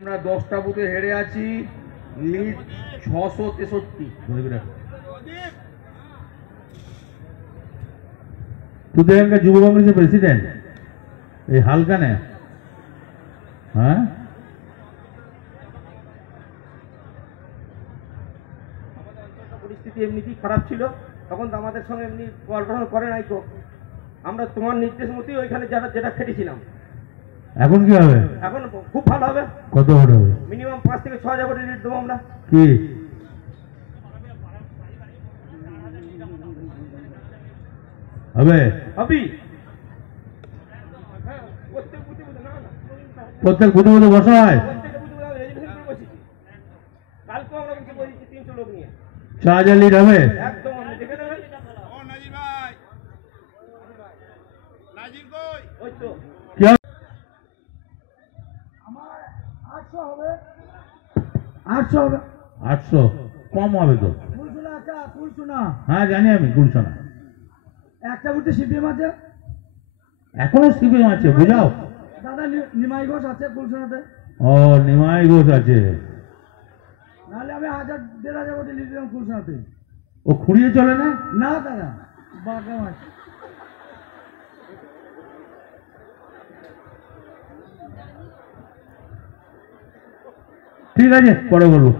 আমরা 10টা বুথে হেরে আছি, লিড 663। তুই এখানকার যুব কংগ্রেসের প্রেসিডেন্ট, এই হালকানে? হ্যাঁ, পরিস্থিতি এমনিতেই খারাপ ছিল, তখন তো আমাদের সঙ্গে এমনি কল্পনা করে নাই তো। আমরা তোমার নির্দেশ মতোই ওইখানে যেটা খেটেছিলাম। এখন কি হবে? এখন খুব ভালো হবে। কত ভোট হবে? মিনিমাম 5 থেকে 6,000 ভোটে লিড দেবো আমরা। কি হবে? হবি প্রত্যেক বুথে বুথে বসা হয়। কালকে আমরা বুঝে বলেছি 300 লোক নিয়ে 6,000 লিড হবে। একদম আপনি দেখে নেবেন। ওই তো কি হবে? 800 হবে। 800 কম হবে তো। কুলসুনা হ্যাঁ জানি আমি, গুলশানা। একটা বুথে সিপিএম আছে, এখনো সিপিএম আছে, বুঝাও। দাদা নিমাই ঘোষ আছে কুলসুনাতে। ও, নিমাই ঘোষ আছে। নাহলে আমি 1,000-1,500 ভোটে লিড দিলাম কুলসুনাতে। ও খুঁড়িয়ে চলে না? না দাদা, বাঁকা মাছ। ঠিক আছে, পরে বলবো।